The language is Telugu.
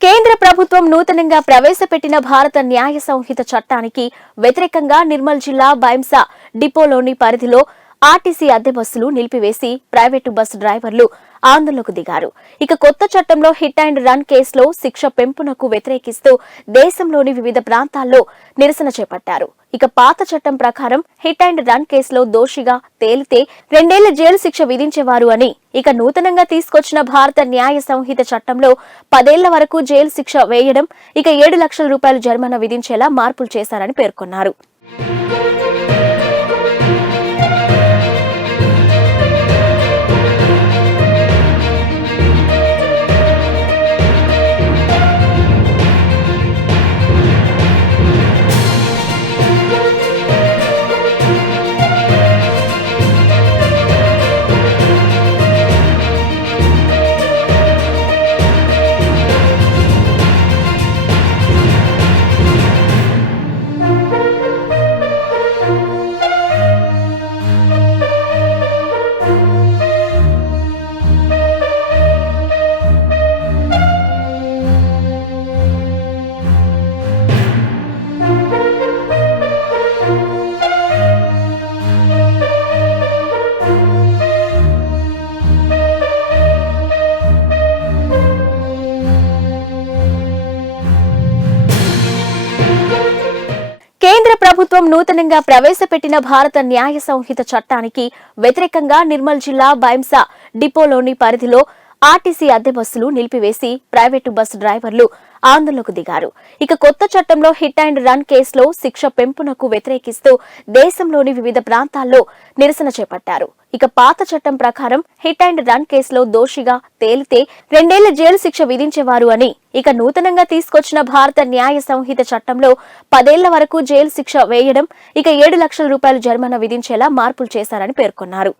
కేంద్ర ప్రభుత్వం నూతనంగా ప్రవేశపెట్టిన భారత న్యాయ సంహిత చట్టానికి వ్యతిరేకంగా నిర్మల్ జిల్లా బైంసా డిపోలోని పరిధిలో ఆర్టీసీ అద్దె బస్సులు నిలిపివేసి ప్రైవేటు బస్సు డ్రైవర్లు ఆందోళనకు దిగారు. ఇక కొత్త చట్టంలో హిట్ అండ్ రన్ కేసులో శిక్ష పెంపునకు వ్యతిరేకిస్తూ దేశంలోని వివిధ ప్రాంతాల్లో నిరసన చేపట్టారు. ఇక పాత చట్టం ప్రకారం హిట్ అండ్ రన్ కేసులో దోషిగా తేలితే రెండేళ్ళ జైలు శిక్ష విధించేవారు అని ఇక నూతనంగా తీసుకొచ్చిన భారత న్యాయ సంహిత చట్టంలో పదేళ్ళ వరకు జైలు శిక్ష వేయడం ఇక ఏడు లక్షల రూపాయలు జరిమానా విధించేలా మార్పులు చేశారని పేర్కొన్నారు. ప్రభుత్వం నూతనంగా ప్రవేశపెట్టిన భారత న్యాయ సంహిత చట్టానికి వ్యతిరేకంగా నిర్మల్ జిల్లా బైంసా డిపోలోని పరిధిలో ఆర్టీసీ అద్దె బస్సులు నిలిపివేసి ప్రైవేటు బస్సు డ్రైవర్లు ఆందోళనకు దిగారు. ఇక కొత్త చట్టంలో హిట్ అండ్ రన్ కేసులో శిక్ష పెంపునకు వ్యతిరేకిస్తూ దేశంలోని వివిధ ప్రాంతాల్లో నిరసన చేపట్టారు. ఇక పాత చట్టం ప్రకారం హిట్ అండ్ రన్ కేసులో దోషిగా తేలితే రెండేళ్ళ జైలు శిక్ష విధించేవారు అని ఇక నూతనంగా తీసుకొచ్చిన భారత న్యాయ సంహిత చట్టంలో పదేళ్ళ వరకు జైలు శిక్ష వేయడం ఇక ఏడు లక్షల రూపాయలు జరిమానా విధించేలా మార్పులు చేశారని పేర్కొన్నారు.